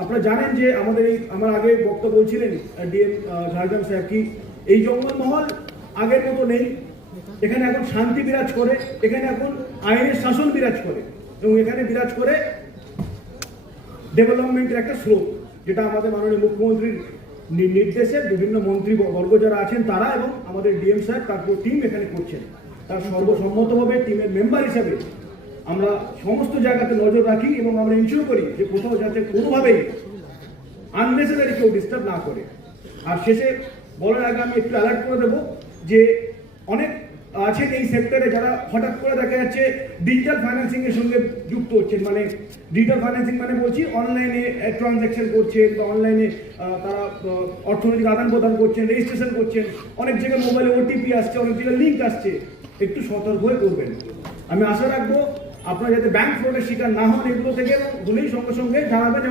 আপনারা জানেন যে আমার আগে বক্তব্য বলছিলেন ডিএম ঝাড়গ্রাম সাহেব কি এই জঙ্গলমহল আগের মতো নেই। এখানে এখন শান্তি বিরাজ করে, এখানে এখন আইনের শাসন বিরাজ করে এবং এখানে বিরাজ করে ডেভেলপমেন্টের একটা স্রোত, যেটা আমাদের মাননীয় মুখ্যমন্ত্রীর নির্দেশে বিভিন্ন মন্ত্রী বর্গ যারা আছেন তারা এবং আমাদের ডিএম সাহেব তারপর টিম এখানে করছেন। তার সর্বসম্মতভাবে টিমের মেম্বার হিসাবে আমরা সমস্ত জায়গাতে নজর রাখি এবং আমরা ইনশিওর করি যে কোথাও যাতে কোনোভাবেই আননেসেসারি কেউ ডিস্টার্ব না করে। আর শেষে বলার আগে আমি একটু অ্যালার্ট করে দেবো যে অনেক আছেন এই সেক্টরে যারা হঠাৎ করে দেখা যাচ্ছে ডিজিটাল ফাইন্যান্সিং এর সঙ্গে যুক্ত হচ্ছেন। মানে ডিজিটাল ফাইন্যান্সিং মানে বলছি অনলাইনে ট্রানজ্যাকশন করছেন বা অনলাইনে তারা অর্থনৈতিক আদান প্রদান করছেন, রেজিস্ট্রেশন করছেন, অনেক জায়গায় মোবাইলে ওটিপি আসছে, অনেক জায়গায় লিঙ্ক আসছে। একটু সতর্ক হয়ে করবেন। আমি আশা রাখবো আপনারা যাতে ব্যাংক ফ্রডের শিকার না হন এগুলো থেকে, এবং হলেই সঙ্গে সঙ্গে জানাবেন।